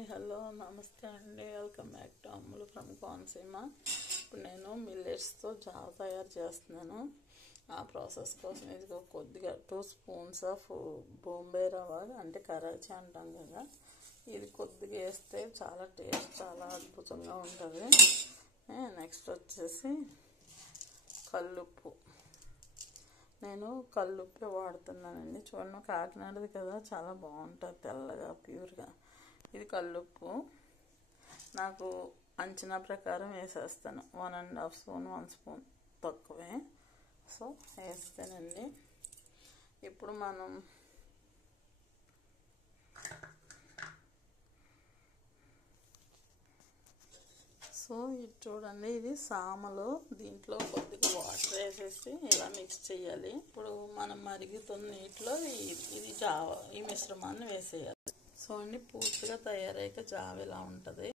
Hi hello నమస్తే అండి, welcome back to Ammulu from Konaseema. ఇప్పుడు నేను మిల్లెట్స్తో జావ తయారు చేస్తున్నాను. ఆ ప్రాసెస్ కోసం ఇది కొద్దిగా 2 స్పూన్స్ ఆఫ్ బొంబాయి రవ్వ అంటే కరాచీ అంటాం కదా, ఇది కొద్దిగా వేస్తే చాలా టేస్ట్ చాలా అద్భుతంగా ఉంటుంది. నెక్స్ట్ వచ్చేసి కల్లుప్పు. నేను కల్లుప్పే వాడుతున్నానండి. చూడండి, కాకినాడది కదా, చాలా బాగుంటుంది, తెల్లగా ప్యూర్గా. ఇది కల్లుప్పు నాకు అంచనా ప్రకారం వేసేస్తాను. 1.5 స్పూన్ 1 స్పూన్ తక్కువే, సో వేస్తానండి. ఇప్పుడు మనం ఇది చూడండి, ఇది సామలు, దీంట్లో కొద్దిగా వాటర్ వేసేసి ఇలా మిక్స్ చేయాలి. ఇప్పుడు మనం మరుగుతున్న నీటిలో ఇది జావ, ఈ మిశ్రమాన్ని వేసేయాలి. సో అండి, పూర్తిగా తయారయ్యాక జావ ఇలా ఉంటుంది.